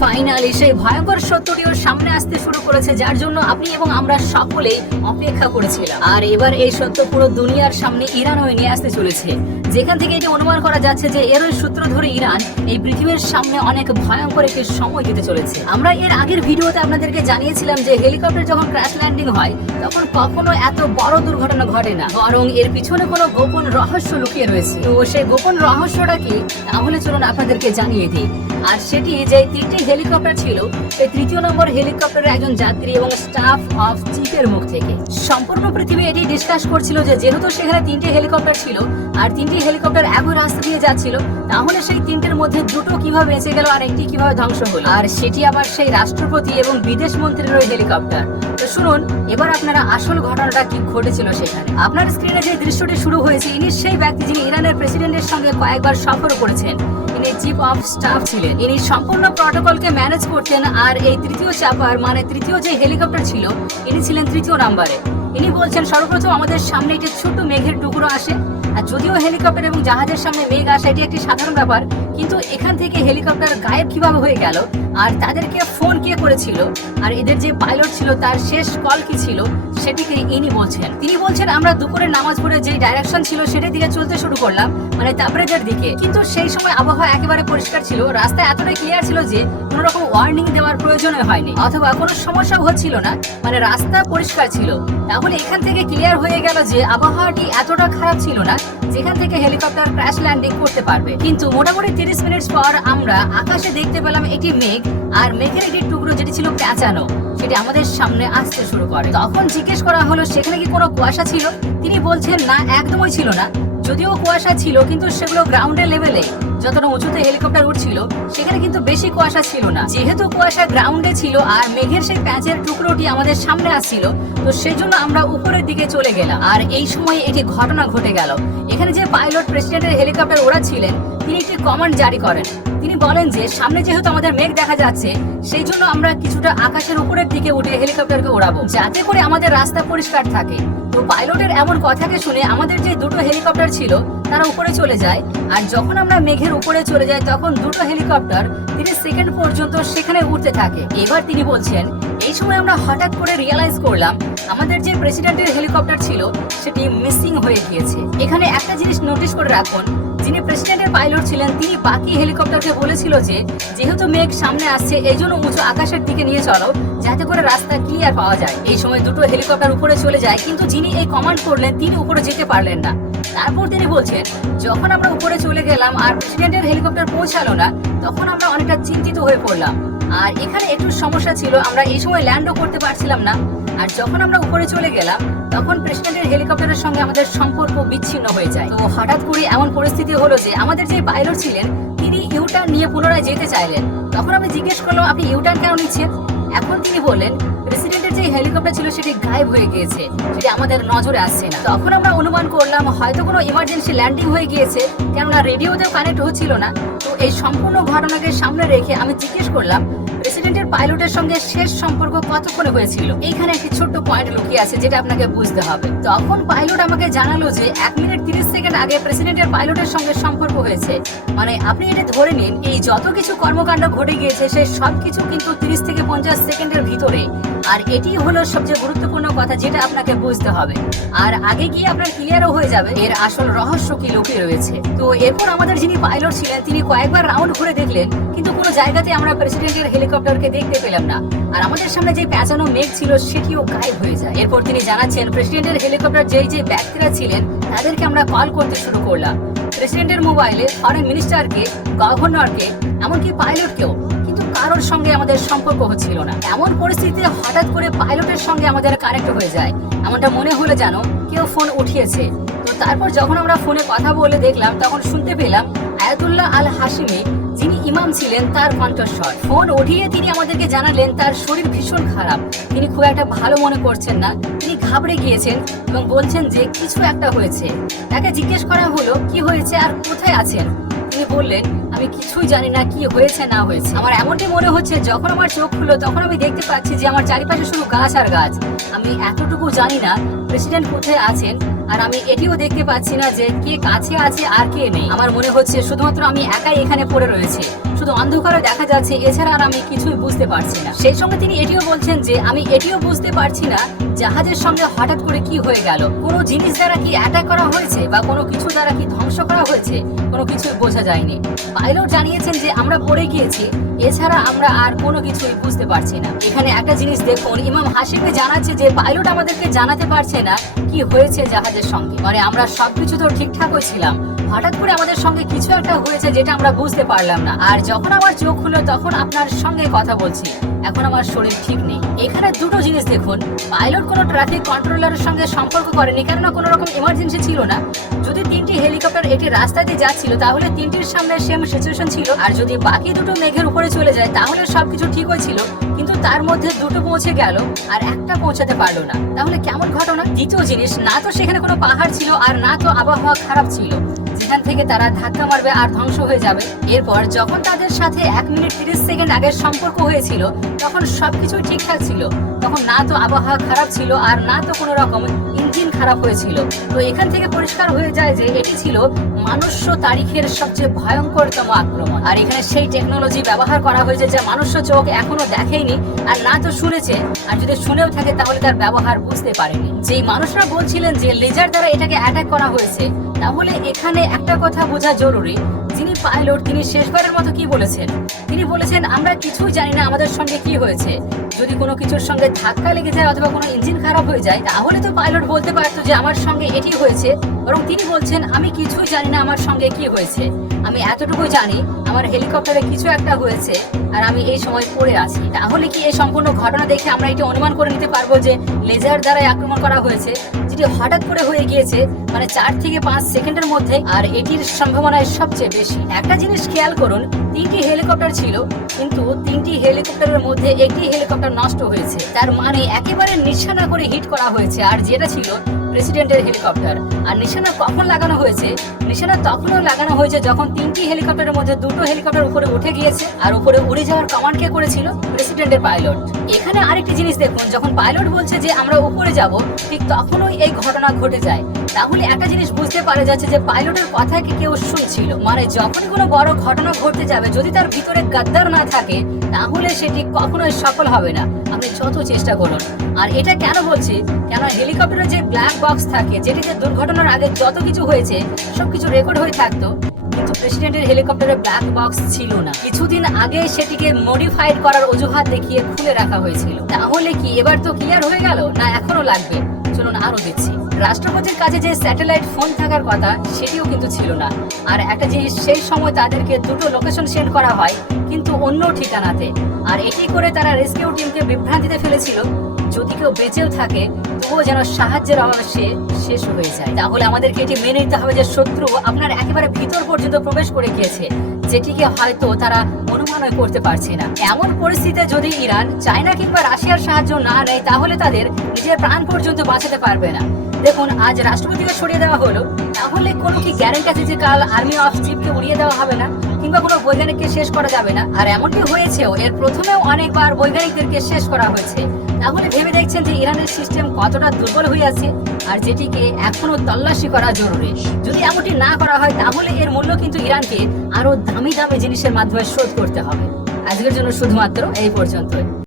Finally সেই ভয়ঙ্কর সত্যটিও সামনে আসতে শুরু করেছে, যার জন্য আপনি এবং আমরা সকলেই অপেক্ষা করেছিলাম। আর এবার এই সত্য পুরো দুনিয়ার সামনে ইরান হয়ে নিয়ে আসতে চলেছে, যেখান থেকে এটি অনুমান করা যাচ্ছে যে এর সূত্র ধরে ইরান এই পৃথিবীর সামনে অনেক ভয়ঙ্কর একটি সময় দিতে চলেছে। আমরা এর আগের ভিডিওতে আপনাদেরকে জানিয়েছিলাম যে হেলিকপ্টার যখন ক্র্যাশ ল্যান্ডিং হয় তখন কখনো এত বড় দুর্ঘটনা ঘটে না, বরং এর পিছনে কোনো গোপন রহস্য লুকিয়ে রয়েছে। তো সেই গোপন রহস্যটা কি, তাহলে চলুন আপনাদেরকে জানিয়ে দিই। আর সেটি যে তিনটি হেলিকপ্টার ছিল, এই তৃতীয় নম্বর হেলিকপ্টারের একজন যাত্রী এবং স্টাফ অফ চিফের মুখ থেকে সম্পূর্ণ পৃথিবী এটি ডিসকাস করছিল যে যেহেতু সেখানে তিনটি হেলিকপ্টার ছিল আর তিনটি হেলিকপ্টার একই রাস্তা দিয়ে যাচ্ছিল, তাহলে সেই তিনটের মধ্যে দুটো কিভাবে বেঁচে গেল আর একটি কিভাবে ধ্বংস হলো, আর সেটি আবার সেই রাষ্ট্রপতি এবং বিদেশ মন্ত্রীর ওই হেলিকপ্টার। তো শুনুন এবার আপনারা আসল ঘটনাটা কি ঘটেছিল সেখানে। আপনার স্ক্রিনে যে দৃশ্যটি শুরু হয়েছে, ইনি সেই ব্যক্তি যিনি ইরানের প্রেসিডেন্টের সঙ্গে কয়েকবার সফর করেছেন। ইনি চিফ অফ স্টাফ ছিলেন, ইনি সম্পূর্ণ প্রটোকলকে ম্যানেজ করতেন। আর এই তৃতীয় চাপার মানে তৃতীয় যে হেলিকপ্টার ছিল, ইনি ছিলেন তৃতীয় নাম্বারে। ইনি বলছেন সর্বপ্রথম আমাদের সামনে একটি ছোট্ট মেঘের টুকরো আসে, আর যদিও হেলিকপ্টার এবং জাহাজের সামনে মেঘ আসে এটি একটি সাধারণ ব্যাপার, কিন্তু এখান থেকে হেলিকপ্টার গায়েব কিভাবে হয়ে গেল, আর তাদেরকে ফোন কে করেছিল, আর এদের যে পাইলট ছিল তার শেষ কল কি ছিল, সেটিকে ইনি বলছেন। তিনি বলছেন আমরা দুপুরের নামাজ পড়ে যে ডাইরেকশন ছিল সেটার দিকে চলতে শুরু করলাম, মানে তাবরেজের দিকে। কিন্তু সেই সময় আবহাওয়া একেবারে পরিষ্কার ছিল, রাস্তা এতটাই ক্লিয়ার ছিল যে কোনো রকম ওয়ার্নিং দেওয়ার প্রয়োজনই হয়নি, অথবা কোনো সমস্যা হচ্ছিল না, মানে রাস্তা পরিষ্কার ছিল। তাহলে এখান থেকে ক্লিয়ার হয়ে গেল যে আবহাওয়াটি এতটা খারাপ ছিল না যেখান থেকে হেলিকপ্টার ক্র্যাশ ল্যান্ডিং করতে পারবে। কিন্তু মোটামুটি 30 মিনিট পর আমরা আকাশে দেখতে পেলাম একটি মেঘ, আর মেঘের একটি টুকরো যেটি ছিল পেঁচানো, সেটি আমাদের সামনে আসতে শুরু করে। তখন জিজ্ঞেস করা হলো সেখানে কি কোনো কুয়াশা ছিল, তিনি বলছেন না, একদমই ছিল না। যদিও কুয়াশা ছিল কিন্তু সেগুলো গ্রাউন্ডের লেভেলে, যতটা উঁচুতে হেলিকপ্টার উঠছিল সেখানে কিন্তু বেশি কুয়াশা ছিল না। যেহেতু কুয়াশা গ্রাউন্ডে ছিল আর মেঘের সেই প্যাচের টুকরোটি আমাদের সামনে আসছিল, তো সেই জন্য আমরা উপরের দিকে চলে গেলাম। আর এই সময় একটি ঘটনা ঘটে গেল। এখানে যে পাইলট প্রেসিডেন্টের হেলিকপ্টার ওড়াচ্ছিলেন, তিনি একটি কমান্ড জারি করেন। তিনি বলেন যে সামনে যেহেতু আমাদের মেঘ দেখা যাচ্ছে, সেই জন্য আমরা কিছুটা আকাশের উপরের দিকে উঠে হেলিকপ্টারকে ওড়াবো, যাতে করে আমাদের রাস্তা পরিষ্কার থাকে। তো পাইলটের এমন কথাকে শুনে আমাদের যে দুটো হেলিকপ্টার ছিল তারা উপরে চলে যায়, আর যখন আমরা মেঘের উপরে চলে যাই তখন দুটো হেলিকপ্টার 30 সেকেন্ড পর্যন্ত সেখানে উঠতে থাকে। এবার তিনি বলছেন এই সময় আমরা হঠাৎ করে রিয়েলাইজ করলাম আমাদের যে প্রেসিডেন্টের হেলিকপ্টার ছিল সেটি মিসিং হয়ে গিয়েছে। এখানে একটা জিনিস নোটিশ করে রাখুন, যিনি প্রেসিডেন্টের পাইলট ছিলেন তিনি বাকি হেলিকপ্টারকে বলেছিল যে যেহেতু মেঘ সামনে আসছে এই জন্য উঁচু আকাশের দিকে নিয়ে চলো, যাতে করে রাস্তা ক্লিয়ার পাওয়া যায়। এই সময় দুটো হেলিকপ্টার উপরে চলে যায়, কিন্তু যিনি এই কমান্ড করলেন তিনি উপরে যেতে পারলেন না। তারপর তিনি বলছেন যখন আমরা উপরে চলে গেলাম আর প্রেসিডেন্টের হেলিকপ্টার পৌঁছালো না, তখন আমরা অনেকটা চিন্তিত হয়ে পড়লাম। আর এখানে একটু সমস্যা ছিল, আমরা এই সময় ল্যান্ডও করতে পারছিলাম না। আর যখন আমরা উপরে চলে গেলাম তখন প্রেসিডেন্টের হেলিকপ্টারের সঙ্গে আমাদের সম্পর্ক বিচ্ছিন্ন হয়ে যায়। তো হঠাৎ করে এমন পরিস্থিতি হলো যে আমাদের যে পাইলট ছিলেন তিনি ইউটার্ন নিয়ে পুনরায় যেতে চাইলেন। তখন আমি জিজ্ঞেস করলাম আপনি ইউটার্ন কেন নিচ্ছেন? এখন তিনি বললেন প্রেসিডেন্টের যে হেলিকপ্টার ছিল সেটি গায়েব হয়ে গিয়েছে, সেটি আমাদের নজরে আসছে না। তখন আমরা অনুমান করলাম হয়তো কোনো ইমার্জেন্সি ল্যান্ডিং হয়ে গিয়েছে, কেননা রেডিওতেও কানেক্ট হচ্ছিল না। তো এই সম্পূর্ণ ঘটনাকে সামনে রেখে আমি জিজ্ঞেস করলাম প্রেসিডেন্টের পাইলটের সঙ্গে শেষ সম্পর্ক কতক্ষণে হয়েছিল। এইখানে একটি ছোট্ট পয়েন্ট লুকিয়ে আছে যেটা আপনাকে বুঝতে হবে। তখন পাইলট আমাকে জানালো যে 1 মিনিট 30 সেকেন্ড আগে প্রেসিডেন্টের পাইলটের সঙ্গে সম্পর্ক হয়েছে। মানে আপনি এটা ধরে নিন এই যত কিছু কর্মকাণ্ড ঘটে গিয়েছে সেই সবকিছু কিন্তু 30 থেকে 50 সেকেন্ডের ভিতরে। আর এটি হলো সবচেয়ে গুরুত্বপূর্ণ কথা যেটা আপনাকে বুঝতে হবে, আর আগে গিয়ে আপনার ক্লিয়ারও হয়ে যাবে এর আসল রহস্য কি লুকিয়ে রয়েছে। তো এরপর আমাদের যিনি পাইলট ছিলেন তিনি কয়েকবার রাউন্ড ঘুরে দেখলেন, কিন্তু কোনো জায়গাতে আমরা প্রেসিডেন্টের হেলিকপ্টারকে দেখতে পেলাম না। আর আমাদের সামনে যে পেঁচানো মেঘ ছিল সেটিও গায়েব হয়ে যায়। এরপর তিনি জানাচ্ছেন প্রেসিডেন্টের হেলিকপ্টার যে ব্যক্তিরা ছিলেন তাদেরকে আমরা কল করতে শুরু করলাম, প্রেসিডেন্টের মোবাইলে, ফরেন মিনিস্টারকে, গভর্নরকে, এমনকি পাইলটকেও, কিন্তু কারোর সঙ্গে আমাদের সম্পর্ক হচ্ছিল না। এমন পরিস্থিতিতে হঠাৎ করে পাইলটের সঙ্গে আমাদের কানেক্ট হয়ে যায়, এমনটা মনে হলো যেন কেউ ফোন উঠিয়েছে। তো তারপর যখন আমরা ফোনে কথা বলে দেখলাম তখন শুনতে পেলাম আয়াতুল্লাহ আল হাশিমি যিনি ইমাম ছিলেন তার কণ্ঠস্বর। ফোন উঠিয়ে তিনি আমাদেরকে জানালেন তার শরীর ভীষণ খারাপ, তিনি খুব একটা ভালো মনে করছেন না, তিনি ঘাবড়ে গিয়েছেন এবং বলছেন যে কিছু একটা হয়েছে। তাকে জিজ্ঞেস করা হলো কি হয়েছে আর কোথায় আছেন। তিনি বললেন আমি কিছুই জানি না কি হয়েছে না হয়েছে। আমার এমনটি মনে হচ্ছে যখন আমার চোখ খুললো তখন আমি দেখতে পাচ্ছি যে আমার চারিপাশে শুধু গাছ আর গাছ। আমি এতটুকু জানি না প্রেসিডেন্ট কোথায় আছেন আর আমি এটিও দেখতে পাচ্ছি না যে কে কাছে আছে আর কে নেই। আমার মনে হচ্ছে শুধুমাত্র আমি একাই এখানে পড়ে রয়েছে, শুধু অন্ধকারে দেখা যাচ্ছে, এছাড়া আর আমি কিছুই বুঝতে পারছি না। সেই সঙ্গে তিনি এটিও বলছেন যে আমি এটিও বুঝতে পারছি না জাহাজের সঙ্গে হঠাৎ করে কি হয়ে গেল, কোনো জিনিস দ্বারা কি অ্যাটাক করা হয়েছে বা কোনো কিছু দ্বারা কি ধ্বংস করা হয়েছে, কোনো কিছুই বোঝা যায়নি। পাইলট জানিয়েছেন যে আমরা পড়ে গিয়েছি, এছাড়া আমরা আর কোনো কিছুই বুঝতে পারছি না। এখানে একটা জিনিস দেখুন, ইমাম হাশিমি জানাচ্ছে যে পাইলট আমাদেরকে জানাতে পারছে না কি হয়েছে জাহাজের সঙ্গে, মানে আমরা সবকিছু তো ঠিকঠাকই ছিলাম, হঠাৎ করে আমাদের সঙ্গে কিছু একটা হয়েছে যেটা আমরা বুঝতে পারলাম না। আর যখন আমার চোখ হলো তখন আপনার সঙ্গে কথা বলছি, এখন আমার শরীর ঠিক নেই। এখানে দুটো জিনিস দেখুন, পাইলট কোনো ট্রাফিক কন্ট্রোলারের সঙ্গে সম্পর্ক করেনি, কেননা কোনো রকম ইমার্জেন্সি ছিল না। যদি তিনটি হেলিকপ্টার একটি রাস্তা দিয়ে যাচ্ছিল তাহলে তিনটির সামনে সেম সিচুয়েশন ছিল, আর যদি বাকি দুটো মেঘের উপরে চলে যায় তাহলে সবকিছু ঠিক হয়েছিল। কিন্তু তার মধ্যে দুটো পৌঁছে গেল আর একটা পৌঁছাতে পারলো না, তাহলে কেমন ঘটনা? দ্বিতীয় জিনিস, না তো সেখানে কোনো পাহাড় ছিল আর না তো আবহাওয়া খারাপ ছিল যেখান থেকে তারা ধাক্কা মারবে আর ধ্বংস হয়ে যাবে। এরপর যখন তাদের সাথে 1 মিনিট 30 সেকেন্ড আগের সম্পর্ক হয়েছিল তখন সবকিছু ঠিকঠাক ছিল, তখন না তো আবহাওয়া খারাপ ছিল আর না তো কোনো রকম ইঞ্জিন খারাপ হয়েছিল। তো এখান থেকে পরিষ্কার হয়ে যায় যে এটি ছিল মনুষ্য তারিখের সবচেয়ে ভয়ঙ্করতম আক্রমণ। আর এখানে সেই টেকনোলজি ব্যবহার করা হয়েছে যা মনুষ্য চোখ এখনো দেখেনি আর না তো শুনেছে, আর যদি শুনেও থাকে তাহলে তার ব্যবহার বুঝতে পারেনি। যেই মানুষরা বলছিলেন যে লেজার দ্বারা এটাকে অ্যাটাক করা হয়েছে, তাহলে এখানে একটা কথা বোঝা জরুরি, যিনি পাইলট তিনি শেষবারের মতো কি বলেছেন? তিনি বলেছেন আমরা কিছুই জানি না আমাদের সঙ্গে কি হয়েছে। যদি কোনো কিছুর সঙ্গে ধাক্কা লেগে যায় অথবা কোনো ইঞ্জিন খারাপ হয়ে যায় তাহলে তো পাইলট বলতে পারতো যে আমার সঙ্গে এটি হয়েছে, বরং তিনি বলছেন আমি কিছুই জানি না আমার সঙ্গে কি হয়েছে, আমি এতটুকু জানি আমার হেলিকপ্টারে কিছু একটা হয়েছে আর আমি এই সময় পড়ে আছি। তাহলে কি এই সম্পূর্ণ ঘটনা দেখে আমরা এটি অনুমান করে নিতে পারবো যে লেজার দ্বারাই আক্রমণ করা হয়েছে, যেটি হঠাৎ করে হয়ে গিয়েছে, মানে 4 থেকে 5 সেকেন্ডের মধ্যে, আর এটির সম্ভাবনা সবচেয়ে বেশি। একটা জিনিস খেয়াল করুন, 3টি হেলিকপ্টার ছিল কিন্তু 3টি হেলিকপ্টারের মধ্যে একটি হেলিকপ্টার নষ্ট হয়েছে, তার মানে একেবারে নিশানা করে হিট করা হয়েছে। আর যেটা ছিল প্রেসিডেন্টের হেলিকপ্টার, আর নিশানা কখন লাগানো হয়েছে? নিশানা তখনও লাগানো হয়েছে যখন 3টি হেলিকপ্টারের মধ্যে 2টো হেলিকপ্টার উপরে উঠে গিয়েছে, আর উপরে উড়ে যাওয়ার কমান্ড কে করেছিল? প্রেসিডেন্টের পাইলট। এখানে আরেকটি জিনিস দেখুন, যখন পাইলট বলছে যে আমরা উপরে যাব, ঠিক তখনই এই ঘটনা ঘটে যায়। তাহলে একটা জিনিস বুঝতে পারা যাচ্ছে যে পাইলটের কথা কি কেউ শুনছিল, মানে যখনই কোনো বড় ঘটনা ঘটতে যাবে যদি তার ভিতরে গাদ্দার না থাকে তাহলে সেটি কখনোই সফল হবে না, আপনি যত চেষ্টা করুন। আর এটা কেন বলছি, কেন হেলিকপ্টারে যে ব্ল্যাক বক্স থাকে যেটিতে দুর্ঘটনার আগে যত কিছু হয়েছে সবকিছু রেকর্ড হয়ে থাকতো, কিন্তু প্রেসিডেন্টের হেলিকপ্টারে ব্ল্যাক বক্স ছিল না। কিছুদিন আগে সেটিকে মডিফাইড করার অজুহাত দেখিয়ে খুলে রাখা হয়েছিল। তাহলে কি এবার তো ক্লিয়ার হয়ে গেল না এখনো লাগবে? চলুন আরো দেখছি। রাষ্ট্রপতির কাছে যে স্যাটেলাইট ফোন থাকার কথা সেটিও কিন্তু ছিল না। আর একটা জিনিস, সেই সময় তাদেরকে দুটো লোকেশন সেন্ড করা হয় কিন্তু অন্য ঠিকানাতে, আর এটি করে তারা রেস্কিউ টিমকে বিভ্রান্তিতে ফেলেছিল। যদি কেউ বেঁচেও থাকে তবুও যেন সাহায্যের অভাবে সে শেষ হয়ে যায়। তাহলে আমাদেরকে এটি মেনে নিতে হবে যে শত্রু আপনার একেবারে ভিতর পর্যন্ত প্রবেশ করে গিয়েছে, যেটিকে হয়তো তারা অনুমানই করতে পারছে না। এমন পরিস্থিতিতে যদি ইরান, চায়না কিংবা রাশিয়ার সাহায্য না নেয় তাহলে তাদের নিজের প্রাণ পর্যন্ত বাঁচাতে পারবে না। দেখুন, আজ রাষ্ট্রপতিকে সরিয়ে দেওয়া হলো, তাহলে কোনো কি গ্যারান্টি আছে যে কাল আর্মি অফ চিফকে উড়িয়ে দেওয়া হবে না কিংবা কোনো বৈজ্ঞানিককে শেষ করা যাবে না? আর এমনটি হয়েছেও, এর প্রথমেও অনেকবার বৈজ্ঞানিকদেরকে শেষ করা হয়েছে। তাহলে ভেবে দেখছেন যে ইরানের সিস্টেম কতটা দুর্বল হয়ে আছে, আর যেটিকে এখনো তল্লাশি করা জরুরি। যদি এমনটি না করা হয় তাহলে এর মূল্য কিন্তু ইরানকে আরো দামি দামি জিনিসের মাধ্যমে শোধ করতে হবে। আজকের জন্য শুধুমাত্র এই পর্যন্তই।